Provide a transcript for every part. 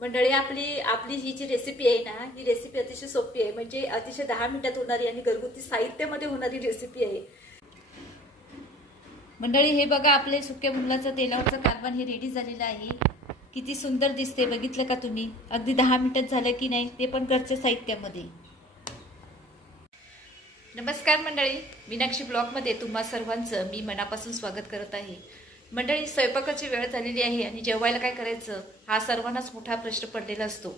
मंडळी आपली आपली ही जी रेसिपी आहे ना, ही रेसिपी अतिशय सोपी आहे. म्हणजे अतिशय 10 मिनिटात होणारी आणि घरगुती साहित्यामध्ये होणारी रेसिपी आहे. मंडळी हे बघा, आपले सुक्या मुलाचं तेलावरचं कालवण हे रेडी झालेलं आहे. किती सुंदर दिसते बघितलं का तुम्ही? अगदी 10 मिनिटात झालं की नाही, ते पण घरच्या साहित्यामध्ये. नमस्कार मंडळी, मीनाक्षी ब्लॉगमध्ये तुम्हा सर्वांचं मी मनापासून स्वागत करत आहे. मंडळी, स्वयंपाकाची वेळ झालेली आहे आणि जेवायला काय करायचं हा सर्वांनाच मोठा प्रश्न पडलेला असतो.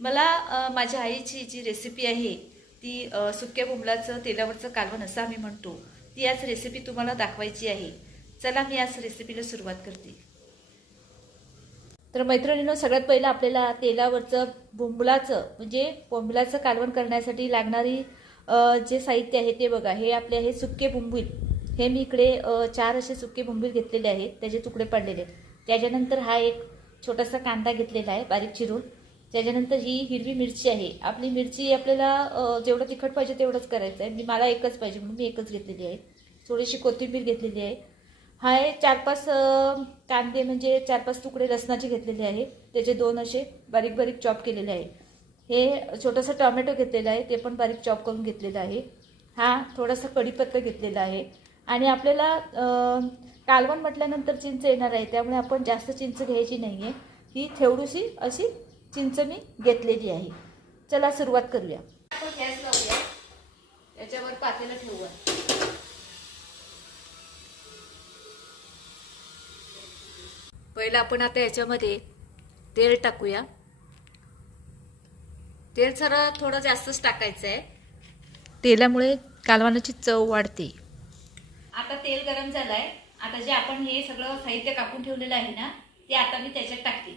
मला माझ्या आईची जी रेसिपी आहे ती सुक्या बोंबलाचं तेलावरचं कालवण असं आम्ही म्हणतो, ती आज रेसिपी तुम्हाला दाखवायची आहे. चला मी आज रेसिपीला सुरुवात करते. तर मैत्रिणींनो, सगळ्यात पहिलं आपल्याला तेलावरचं बोंबलाचं कालवण करण्यासाठी लागणारी जे साहित्य आहे ते बघा. हे आपले आहे सुके बोंबील. हे मी इकडे 4 असे सुके बोंबील घेतलेले आहेत, त्याचे तुकडे पडलेले. त्याच्यानंतर हा एक छोटासा कांदा घेतलेला आहे बारीक चिरून. त्याच्यानंतर ही हिरवी मिरची आहे. आपली मिरची आपल्याला जेवढं तिखट पाहिजे तेवढंच करायचं आहे. मला एकच पाहिजे म्हणून मी एकच घेतलेली आहे. थोडीशी कोथिंबीर घेतलेली आहे. हा 4-5 कांदे म्हणजे 4-5 तुकडे लसणाचे घेतलेले आहे. त्याचे 2 असे बारीक बारीक चॉप केलेले आहे. हे छोटंसं टोमॅटो घेतलेलं आहे, ते पण बारीक चॉप करून घेतलेलं आहे. हा थोडासा कढीपत्ता घेतलेला आहे. आणि आपल्याला कालवण म्हटल्यानंतर चिंच येणार आहे, त्यामुळे आपण जास्त चिंच घ्यायची नाही आहे. ही थोडीशी अशी चिंच मी घेतलेली आहे. चला सुरुवात करूया. आपण गॅस लावूया, याच्यावर पातेलं ठेवूया. पहिलं आपण आता याच्यामध्ये तेल टाकूया. तेल जरा थोडं जास्तच टाकायचं आहे, तेलामुळे कालवणाची चव वाढते. आता तेल गरम झालंय. आता जे आपण हे सगळं साहित्य कापून ठेवलेलं आहे ना, ते आता मी त्याच्यात टाकते.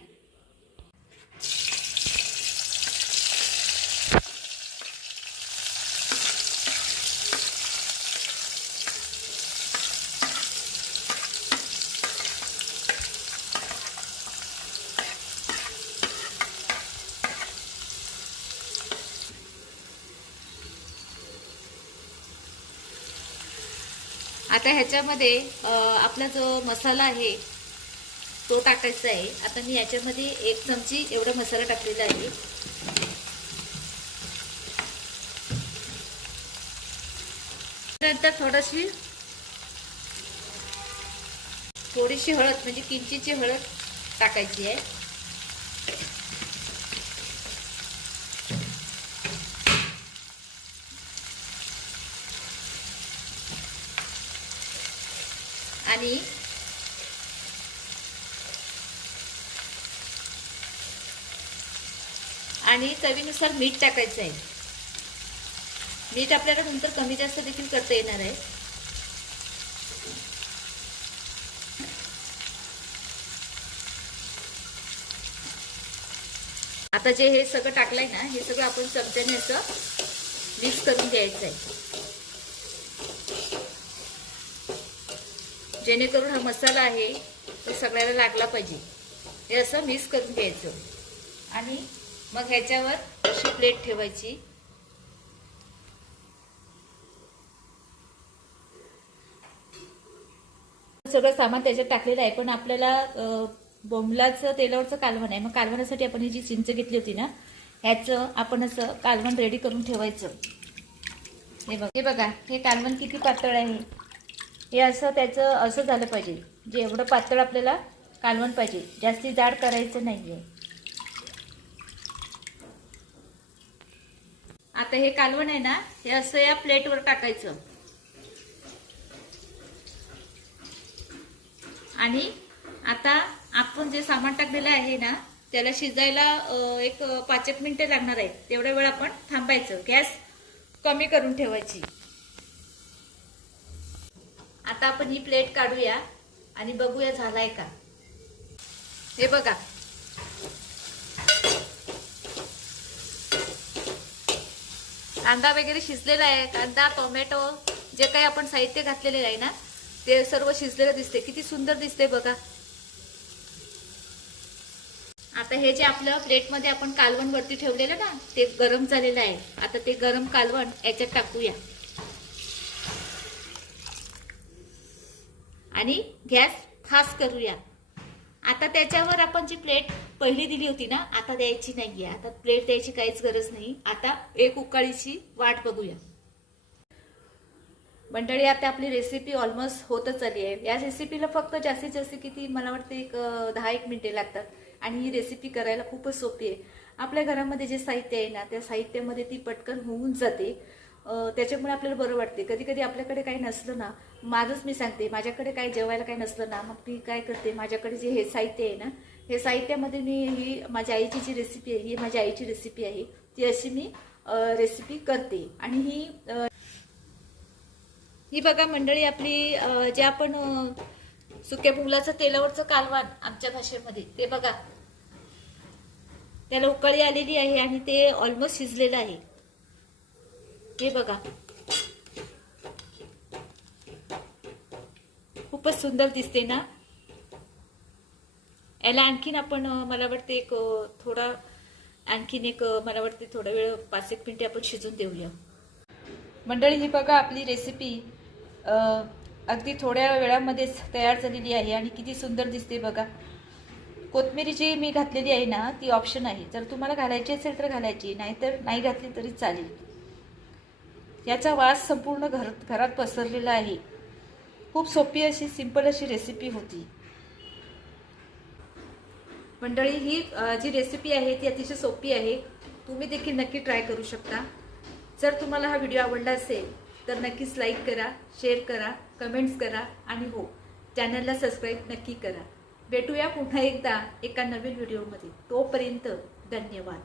आता ह्याच्यामध्ये आपला जो मसाला आहे तो टाकायचा आहे. आता मी याच्यामध्ये 1 चमची एवढा मसाला टाकलेला आहे. नंतर थोडीशी हळद म्हणजे किंचितची हळद टाकायची आहे. आणि चवीनुसार मीठ टाकायचं आहे. मीठ आपल्याला नंतर कमी जास्त देखील करता येणार आहे. आता जे हे सगळं टाकलंय ना, हे सगळं आपण चमच्याने असं मिक्स करून घ्यायचं आहे, जेणेकरून हा मसाला आहे तो सगळ्याला लागला पाहिजे. हे असं मिक्स करून घ्यायचं आणि मग ह्याच्यावर अशी प्लेट ठेवायची. सगळं सामान त्याच्यात टाकलेलं आहे, पण आपल्याला बोंबलाचं तेलावरचं कालवण आहे. मग कालवणासाठी आपण ही जी चिंच घेतली होती ना, ह्याचं आपण असं कालवण रेडी करून ठेवायचं. हे बघा हे कालवण किती पातळ आहे. हे असं त्याचं असं झालं पाहिजे, जे एवढं पातळ आपल्याला कालवण पाहिजे, जास्ती जाड करायचं नाहीये. आता हे कालवण आहे ना, हे असं या प्लेटवर टाकायचं आणि आता आपण जे सामान टाकलेलं आहे ना, त्याला शिजायला एक 5-1 मिनिटं लागणार आहेत. तेवढ्या वेळ आपण थांबायचं. गॅस कमी करून ठेवायची. आता आपण ही प्लेट काढूया आणि बघूया झालाय का. हे बघा, कांदा वगैरे शिजलेला आहे. कांदा, टोमॅटो जे काही आपण साहित्य घातलेले आहे ना, ते सर्व शिजलेलं दिसते. किती सुंदर दिसते बघा. आता हे जे आपलं प्लेटमध्ये आपण कालवण वरती ठेवलेलं ना, ते गरम झालेलं आहे. आता ते गरम कालवण याच्यात टाकूया आणि गॅस फास्ट करूया. आता त्याच्यावर आपण जी प्लेट पहिली दिली होती ना, आता द्यायची नाहीये. आता प्लेट द्यायची काहीच गरज नाही. आता एक उकाळीची वाट बघूया. मंडळी, आता आपली रेसिपी ऑलमोस्ट होतच आली आहे. या रेसिपीला फक्त जास्तीत जास्त किती मला वाटतं एक 10-1 मिनिटे लागतात आणि ही रेसिपी करायला खूपच सोपी आहे. आपल्या घरामध्ये जे साहित्य आहे ना, त्या साहित्यामध्ये ती पटकन होऊन जाते. त्याच्यामुळे आपल्याला बरं वाटते. कधी कधी आपल्याकडे काही नसलं ना, माझंच मी सांगते, माझ्याकडे काही जेवायला काही नसलं ना, मग मी काय करते, माझ्याकडे जे हे साहित्य आहे ना, हे साहित्यामध्ये मी ही माझ्या आईची जी रेसिपी आहे, ही माझ्या आईची रेसिपी आहे, ती अशी मी रेसिपी करते. आणि ही बघा मंडळी, आपली जे आपण सुक्या मुलाचं तेलावरचं कालवण आमच्या भाषेमध्ये, ते बघा, त्याला उकळी आलेली आहे आणि ते ऑलमोस्ट शिजलेलं आहे. हे बघा, खूपच सुंदर दिसते ना. याला आणखीन आपण मला वाटते एक मला वाटते थोडा वेळ 5-1 मिनिटे आपण शिजून देऊया. मंडळी, ही बघा आपली रेसिपी अगदी थोड्या वेळामध्येच तयार झालेली आहे आणि किती सुंदर दिसते बघा. कोथिंबीर जी मी घातलेली आहे ना, ती ऑप्शन आहे. जर तुम्हाला घालायची असेल तर घालायची, नाहीतर नाही घातली तरी चालेल. याचा वास संपूर्ण घरात पसरलेला आहे. खूप सोपी अशी सिंपल अशी रेसिपी होती. मंडळी, ही जी रेसिपी आहे ती अतिशय सोपी आहे. तुम्ही देखील नक्की ट्राय करू शकता. जर तुम्हाला हा व्हिडिओ आवडला असेल तर नक्कीच लाईक करा, शेअर करा, कमेंट्स करा आणि हो, चॅनलला सबस्क्राईब नक्की करा. भेटूया पुन्हा एकदा एका नवीन व्हिडिओमध्ये. तोपर्यंत धन्यवाद.